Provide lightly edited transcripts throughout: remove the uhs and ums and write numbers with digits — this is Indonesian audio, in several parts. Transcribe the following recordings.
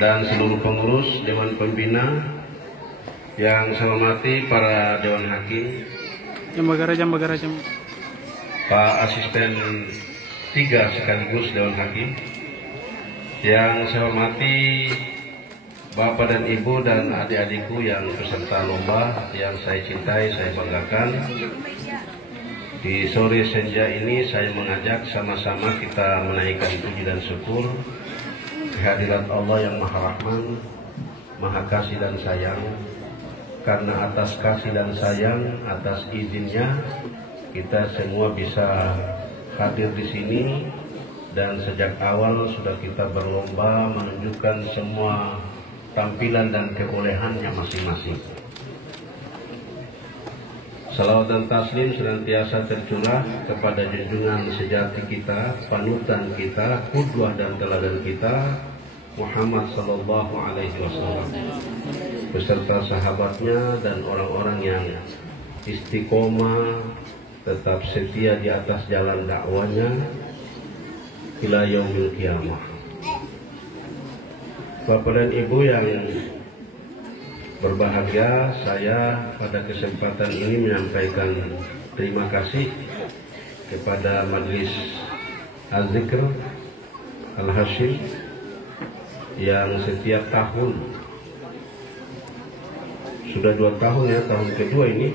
dan seluruh pengurus Dewan Pembina yang saya hormati para Dewan Hakim, Pak Asisten 3 sekaligus Dewan Hakim, yang saya hormati Bapak dan Ibu dan adik-adikku yang peserta lomba yang saya cintai, saya banggakan. Di sore senja ini saya mengajak sama-sama kita menaikkan puji dan syukur kehadirat Allah yang Maha Rahman, Maha Kasih dan Sayang. Karena atas kasih dan sayang, atas izinnya kita semua bisa hadir di sini, dan sejak awal sudah kita berlomba menunjukkan semua tampilan dan kebolehannya masing-masing. Salawat dan taslim senantiasa tercurah kepada junjungan sejati kita, panutan kita, qudwah dan teladan kita, Muhammad sallallahu alaihi wasallam, beserta sahabatnya dan orang-orang yang istiqomah, tetap setia di atas jalan dakwanya ila yaumil qiyamah. Bapak dan Ibu yang berbahagia, saya pada kesempatan ini menyampaikan terima kasih kepada Majelis Az-Zikr Al-Hashim yang setiap tahun, sudah 2 tahun ya, tahun kedua ini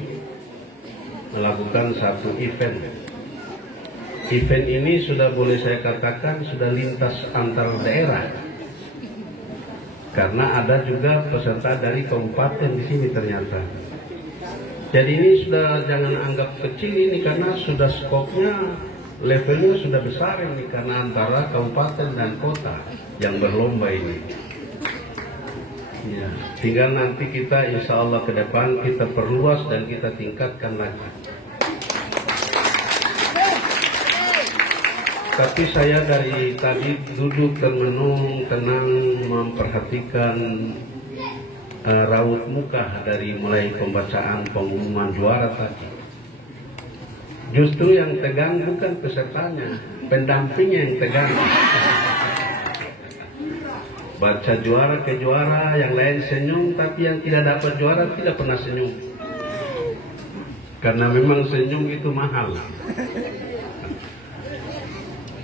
melakukan satu event. Event ini sudah boleh saya katakan sudah lintas antar daerah, karena ada juga peserta dari kabupaten di sini ternyata. Jadi ini sudah jangan anggap kecil ini, karena sudah skopnya, levelnya sudah besar ini, karena antara kabupaten dan kota yang berlomba ini. Ya, tinggal nanti kita insya Allah ke depan kita perluas dan kita tingkatkan lagi. Tapi saya dari tadi duduk termenung, tenang, memperhatikan raut muka dari mulai pembacaan pengumuman juara tadi. Justru yang tegang bukan pesertanya, pendampingnya yang tegang. Baca juara ke juara, yang lain senyum, tapi yang tidak dapat juara tidak pernah senyum. Karena memang senyum itu mahal.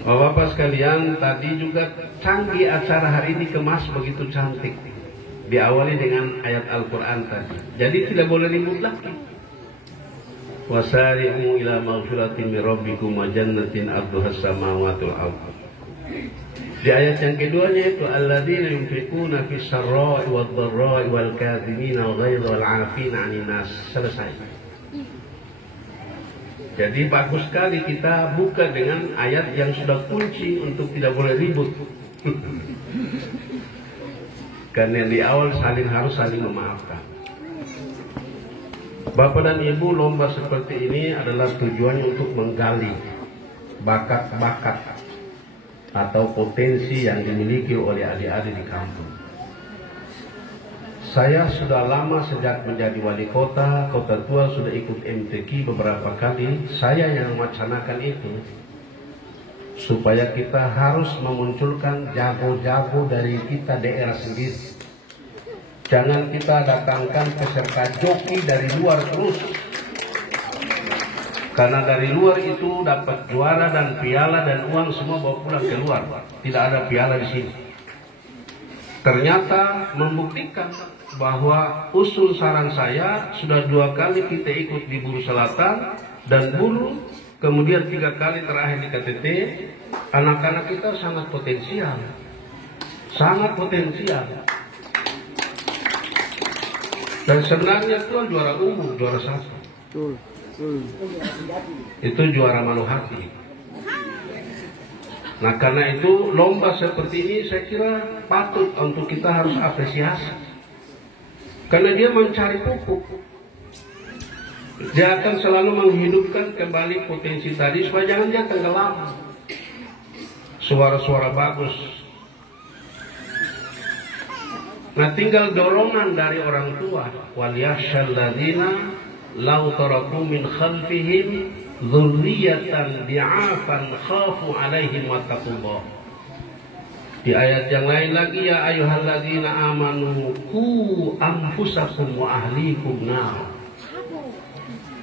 Bapak-bapak sekalian, tadi juga canggih acara hari ini, kemas begitu cantik. Diawali dengan ayat Al-Quran tadi. Jadi tidak boleh ribut lagi. Wasari'u ila maghfiratin min rabbikum wa jannatin 'arduhas samawati wal ardh. Di ayat yang keduanya itu alladzina yunfiquna fis sarra'i wad dharra'i wal kadhimina al ghaidha wal 'afina 'anil nas. Selesai. Jadi bagus sekali kita buka dengan ayat yang sudah kunci untuk tidak boleh ribut. Karena di awal harus saling memaafkan. Bapak dan Ibu, lomba seperti ini adalah tujuannya untuk menggali bakat-bakat atau potensi yang dimiliki oleh adik-adik di kampung. Saya sudah lama sejak menjadi wali kota tua sudah ikut MTQ beberapa kali. Saya yang mewacanakan itu supaya kita harus memunculkan jago-jago dari kita daerah sendiri. Jangan kita datangkan peserta joki dari luar terus. Karena dari luar itu dapat juara dan piala dan uang semua bawa pulang keluar. Tidak ada piala di sini. Ternyata membuktikan bahwa usul saran saya sudah 2 kali kita ikut di Buru Selatan dan Buru, kemudian 3 kali terakhir di KTT. Anak-anak kita sangat potensial, sangat potensial. Dan sebenarnya itu juara umum, juara 1. Itu juara Maluhati. Nah, karena itu lomba seperti ini saya kira patut untuk kita harus apresiasi. Karena dia mencari pupuk. Dia akan selalu menghidupkan kembali potensi tadi supaya jangan dia tenggelam. Suara-suara bagus. Nah, tinggal dorongan dari orang tua. Waliyahsyal ladzina law taraku min khalfihim dzurriyyatan di'afan khafu 'alaihim wattaqullah. Di ayat yang lain lagi, ya ayyuhalladzina amanu qu anfusakum wa ahlikum nar.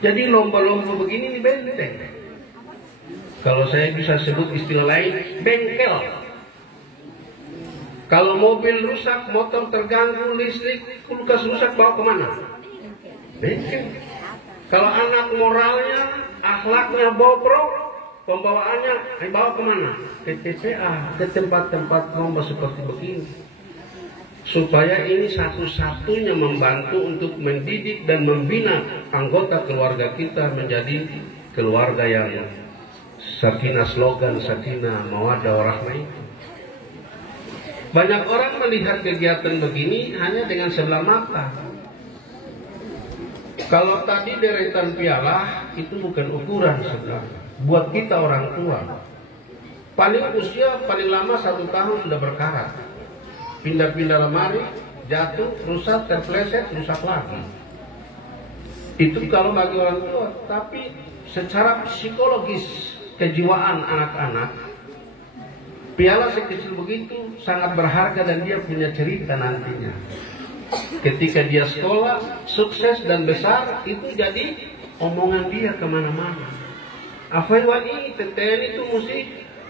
Jadi lomba-lomba begini ini benteng. Kalau saya bisa sebut istilah lain, bengkel. Kalau mobil rusak, motor terganggu, listrik, kulkas rusak, bawa kemana? Bengkel. Kalau anak moralnya, akhlaknya bobrok, pembawaannya dibawa kemana? Ke TPA, ke tempat-tempat lomba seperti begini. Supaya ini satu-satunya membantu untuk mendidik dan membina anggota keluarga kita menjadi keluarga yang sakinah, slogan sakinah, mawaddah warahmah itu. Banyak orang melihat kegiatan begini hanya dengan sebelah mata. Kalau tadi deretan piala itu bukan ukuran sebenarnya. Buat kita orang tua, paling usia paling lama 1 tahun sudah berkarat. Pindah-pindah lemari, jatuh, rusak, terpleset, rusak lagi. Itu kalau bagi orang tua. Tapi secara psikologis kejiwaan anak-anak, piala sekecil begitu sangat berharga dan dia punya cerita nantinya. Ketika dia sekolah, sukses dan besar, itu jadi omongan dia kemana-mana. Afaiwani teten itu mesti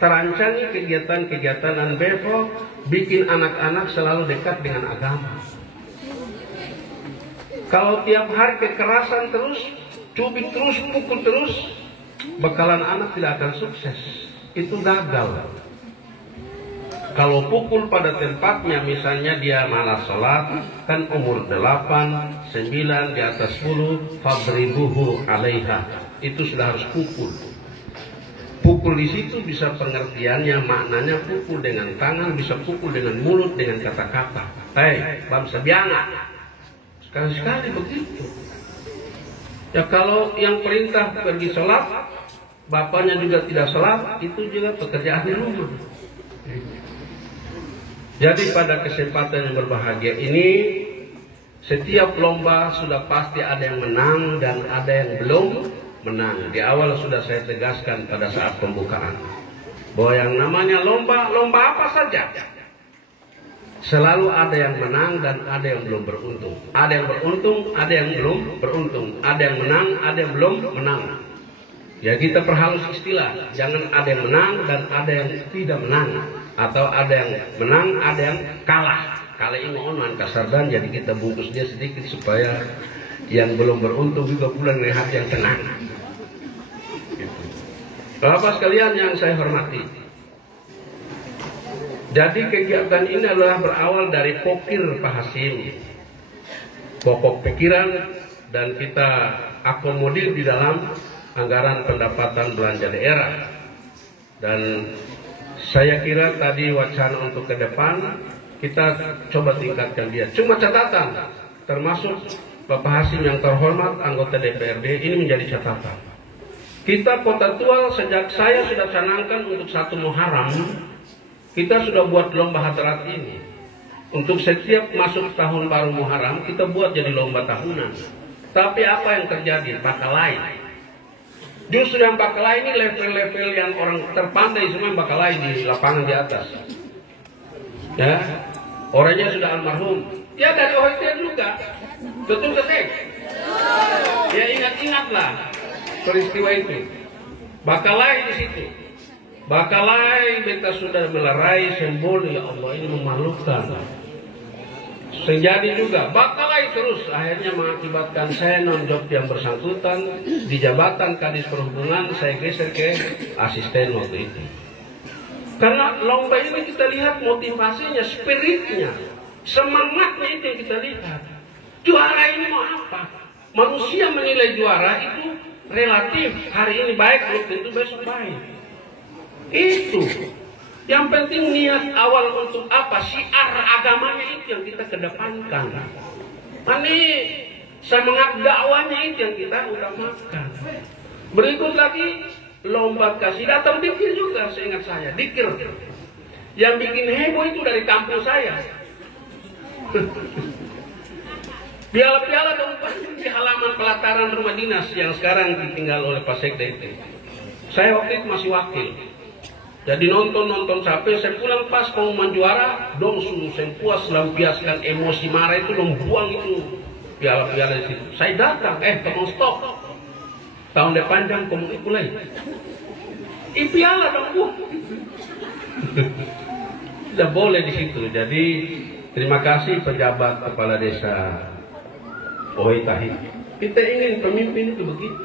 terancangi kegiatan-kegiatan non-bevo, bikin anak-anak selalu dekat dengan agama. Kalau tiap hari kekerasan terus, cubit terus, pukul terus, bekalan anak tidak akan sukses. Itu gagal. Kalau pukul pada tempatnya, misalnya dia malas sholat, kan umur 8, 9, di atas 10, fadribuhu alaiha. Itu sudah harus pukul. Pukul di situ bisa pengertiannya, maknanya pukul dengan tangan, bisa pukul dengan mulut, dengan kata-kata. Hei, bangsa bianga. Sekali-sekali begitu. Ya kalau yang perintah pergi sholat, bapaknya juga tidak sholat, itu juga pekerjaan di rumah. Jadi pada kesempatan yang berbahagia ini, setiap lomba sudah pasti ada yang menang dan ada yang belum menang. Di awal sudah saya tegaskan pada saat pembukaan bahwa yang namanya lomba apa saja, selalu ada yang menang dan ada yang belum beruntung. Ada yang beruntung, ada yang belum beruntung. Ada yang menang, ada yang belum menang. Ya kita perhalus istilah, jangan ada yang menang dan ada yang tidak menang, atau ada yang menang, ada yang kalah. Kalau ini mohon kasar dan jadi kita bungkus dia sedikit supaya yang belum beruntung juga pulang dengan hati yang tenang. Bapak sekalian yang saya hormati, jadi kegiatan ini adalah berawal dari pokir Pak Hasim, pokok pikiran, dan kita akomodir di dalam anggaran pendapatan belanja daerah. Dan saya kira tadi wacana untuk ke depan kita coba tingkatkan dia. Cuma catatan, termasuk Bapak Hasim yang terhormat, anggota DPRD, ini menjadi catatan. Kita Kota Tual sejak saya sudah canangkan untuk 1 Muharram, kita sudah buat lomba hadarat ini. Untuk setiap masuk tahun baru Muharram, kita buat jadi lomba tahunan. Tapi apa yang terjadi? Bakalai. Justru yang bakalai ini level-level yang orang terpandai semua yang bakalai di lapangan di atas. Ya, orangnya sudah almarhum. Ya dari OHT juga. Betul ketik. Ya ingat-ingatlah peristiwa itu. Bakalai di situ. Bakalai beta sudah melerai simbol, ya Allah ini memalukan. Terjadi juga bakalai terus, akhirnya mengakibatkan saya non-job yang bersangkutan di jabatan Kadis Perhubungan, saya geser ke asisten waktu itu. Karena lomba ini kita lihat motivasinya, spiritnya, semangatnya itu yang kita lihat. Juara ini mau apa? Manusia menilai juara itu relatif, hari ini baik, belum tentu besok baik. Itu yang penting niat awal untuk apa, syiar agamanya itu yang kita kedepankan. Ini semangat dakwahnya itu yang kita utamakan. Berikut lagi lomba kasidah atau dikir juga, seingat saya dikir. Yang bikin heboh itu dari kampung saya. Piala-piala dong di halaman pelataran rumah dinas yang sekarang ditinggal oleh Pak Sekda itu. Saya waktu itu masih wakil. Jadi nonton sampai saya pulang pas pengumuman juara, dong suruh saya puas lampiaskan emosi marah itu, dong buang itu piala-piala di situ. Saya datang, kamu stop. Tahun depan jam kamu ikut lagi. Piala dong buang. Tidak boleh di situ. Jadi terima kasih pejabat kepala desa Oi Tahi. Kita ingin pemimpin itu begitu.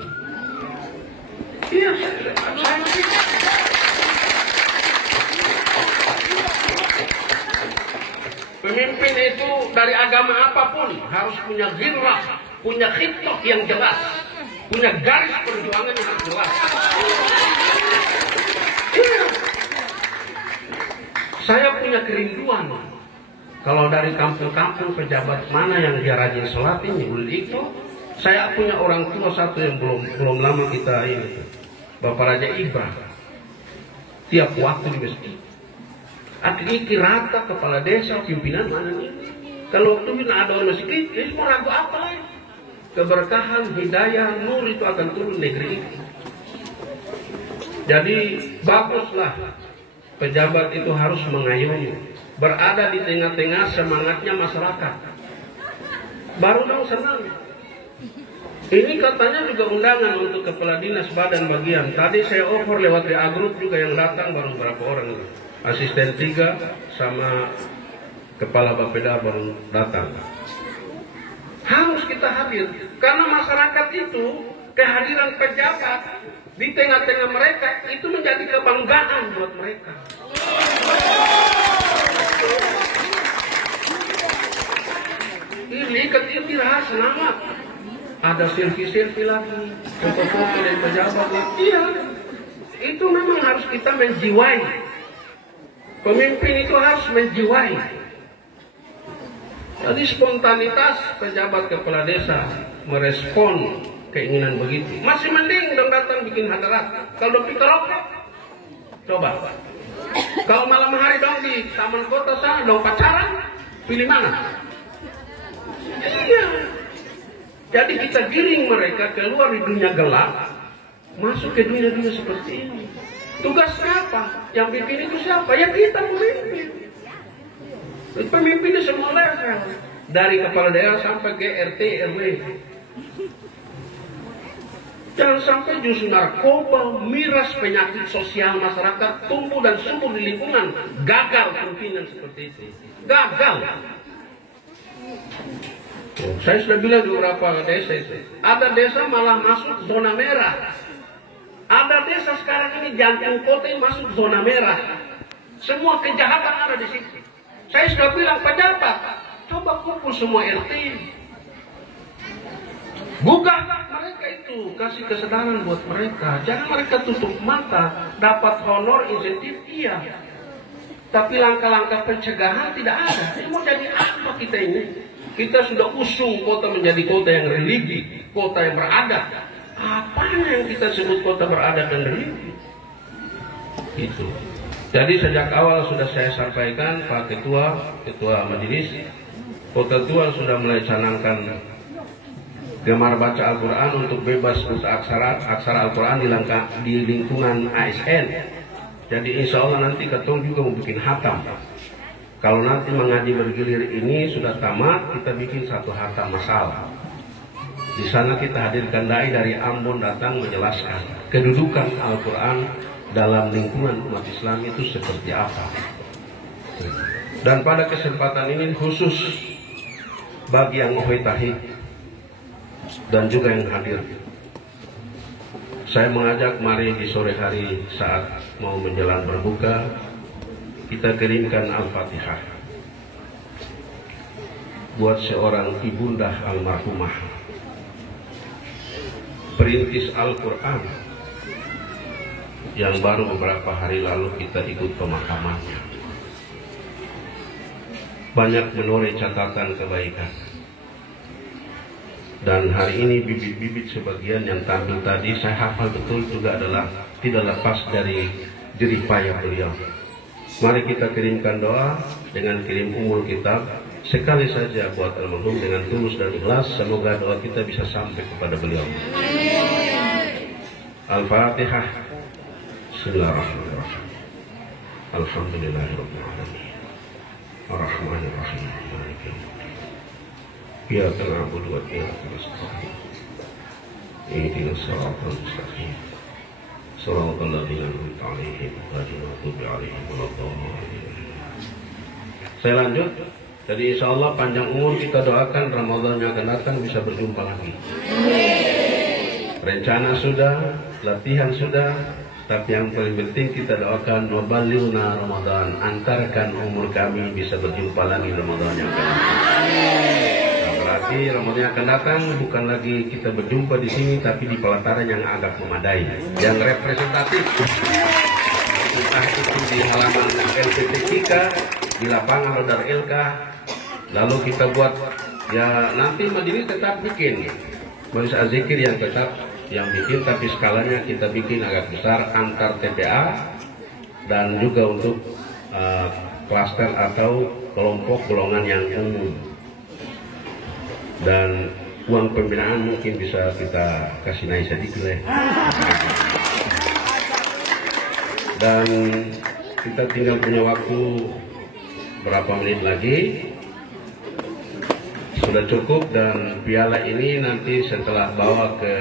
Iya, pemimpin itu dari agama apapun harus punya ghirrah, punya khitoh yang jelas, punya garis perjuangan yang harus jelas. Iya. Saya punya kerinduan. Kalau dari kampung-kampung pejabat mana yang dia rajin sholat ini, itu saya punya orang tua satu yang belum lama kita ini, Bapak Raja Ibra, tiap waktu di masjid. Akhirnya rata kepala desa, pimpinan mana ini. Kalau waktu itu ada orang masjid, ini mau ragu apa lagi? Keberkahan, hidayah, nur itu akan turun negeri ini. Jadi baguslah pejabat itu harus mengayomi, berada di tengah-tengah semangatnya masyarakat. Baru dong senang. Ini katanya juga undangan untuk kepala dinas badan bagian. Tadi saya offer lewat WA Group juga yang datang baru berapa orang itu. Asisten 3 sama kepala Bapeda baru datang. Harus kita hadir karena masyarakat itu kehadiran pejabat di tengah-tengah mereka itu menjadi kebanggaan buat mereka. Ini ketira selamat. Ada selfie lagi, foto-foto dari pejabat. Iya, itu memang harus kita menjiwai. Pemimpin itu harus menjiwai. Jadi spontanitas pejabat kepala desa merespon keinginan begitu. Masih mending dong datang bikin hadarat. Kalau dong pitolok, coba. Kalau malam hari dong di taman kota sana dong pacaran, pilih mana? Iya. Jadi kita giring mereka keluar di dunia gelap, masuk ke dunia-dunia seperti ini. Tugas siapa? Yang bikin itu siapa? Ya kita pemimpin. Pemimpin di semua level, dari kepala daerah sampai ke RT RW. Jangan sampai justru narkoba, miras, penyakit sosial masyarakat tumbuh dan subur di lingkungan. Gagal pimpinan seperti itu. Gagal. Saya sudah bilang di beberapa desa itu, ada desa malah masuk zona merah. Ada desa sekarang ini jantung kota yang masuk zona merah. Semua kejahatan ada di situ. Saya sudah bilang pejabat, coba kumpul semua RT. Buka mereka itu, kasih kesadaran buat mereka. Jangan mereka tutup mata, dapat honor, insentif, iya. Tapi langkah-langkah pencegahan tidak ada. Ini mau jadi apa kita ini? Kita sudah usung kota menjadi kota yang religi, kota yang beradab. Apa yang kita sebut kota beradab dan religi? Itu. Jadi sejak awal sudah saya sampaikan, Pak Ketua Majelis, Kota Tua sudah mulai canangkan gemar baca Al-Quran untuk bebas buta aksara Al-Quran di lingkungan ASN. Jadi insya Allah nanti Ketua juga mau bikin hatam. Kalau nanti mengaji bergilir ini sudah tamat, kita bikin satu hatam masalah. Di sana kita hadirkan dai dari Ambon datang menjelaskan kedudukan Al-Quran dalam lingkungan umat Islam itu seperti apa. Dan pada kesempatan ini khusus bagi yang Tahi dan juga yang hadir, saya mengajak mari di sore hari saat mau menjelang berbuka, kita kirimkan Al-Fatihah buat seorang ibunda almarhumah, perintis Al-Quran yang baru beberapa hari lalu kita ikut pemakamannya. Banyak menoreh catatan kebaikan. Dan hari ini bibit-bibit sebagian yang tampil tadi saya hafal betul juga adalah tidak lepas dari jerih payah beliau. Mari kita kirimkan doa dengan kirim umul kitab sekali saja buat almarhum dengan tulus dan ikhlas. Semoga doa kita bisa sampai kepada beliau. Al-Fatihah. Bismillahirrahmanirrahim. Alhamdulillahirabbil alamin. Ar-Rahmanir Rahim. Maliki yaumiddin. Iyyaka na'budu wa iyyaka nasta'in. Ihdinas siratal mustaqim. Shiratal ladzina an'amta 'alaihim ghairil maghdubi 'alaihim waladdallin. Saya lanjut. Jadi insya Allah panjang umur, kita doakan Ramadan yang akan datang bisa berjumpa lagi. Rencana sudah, latihan sudah, tapi yang paling penting kita doakan waballighna Ramadan, antarkan umur kami bisa berjumpa lagi Ramadan yang akan datang. Nah, berarti Ramadan yang akan datang bukan lagi kita berjumpa di sini, tapi di pelataran yang agak memadai, yang representatif. Entah itu di halaman LPT kita, di lapangan Rodar LK, lalu kita buat ya nanti majelis tetap bikin majelis azikir yang tetap yang bikin, tapi skalanya kita bikin agak besar antar TPA dan juga untuk klaster atau kelompok golongan yang umum. Dan uang pembinaan mungkin bisa kita kasih naik sedikit ya. Dan kita tinggal punya waktu berapa menit lagi, sudah cukup. Dan piala ini nanti setelah bawa ke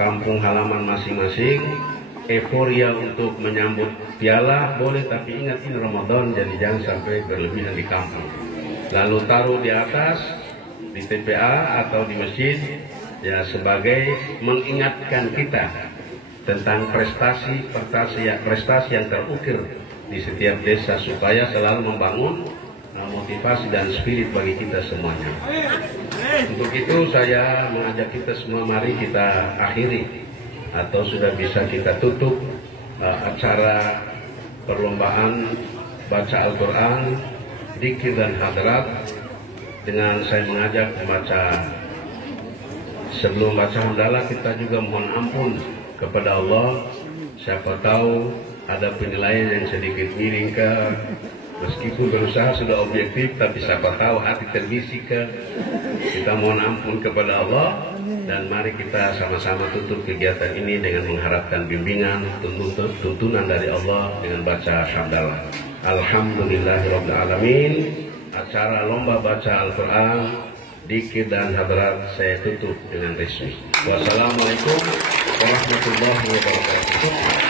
kampung halaman masing-masing, euforia untuk menyambut piala boleh, tapi ingat ini Ramadan, jadi jangan sampai berlebihan di kampung. Lalu taruh di atas di TPA atau di masjid ya, sebagai mengingatkan kita tentang prestasi yang terukir di setiap desa, supaya selalu membangun motivasi dan spirit bagi kita semuanya. Untuk itu saya mengajak kita semua, mari kita akhiri atau sudah bisa kita tutup acara perlombaan baca Al-Quran, dzikir dan hadrat dengan saya mengajak membaca. Sebelum baca hamdalah kita juga mohon ampun kepada Allah. Siapa tahu ada penilaian yang sedikit miring ke, meskipun berusaha sudah objektif, tapi siapa tahu hati terbisik ke. Kita mohon ampun kepada Allah, dan mari kita sama-sama tutup kegiatan ini dengan mengharapkan bimbingan, tuntunan dari Allah dengan baca hamdalah. Alhamdulillahirabbil alamin. Acara lomba baca Al-Quran, dzikir dan hadrat saya tutup dengan resmi. Wassalamualaikum warahmatullahi wabarakatuh.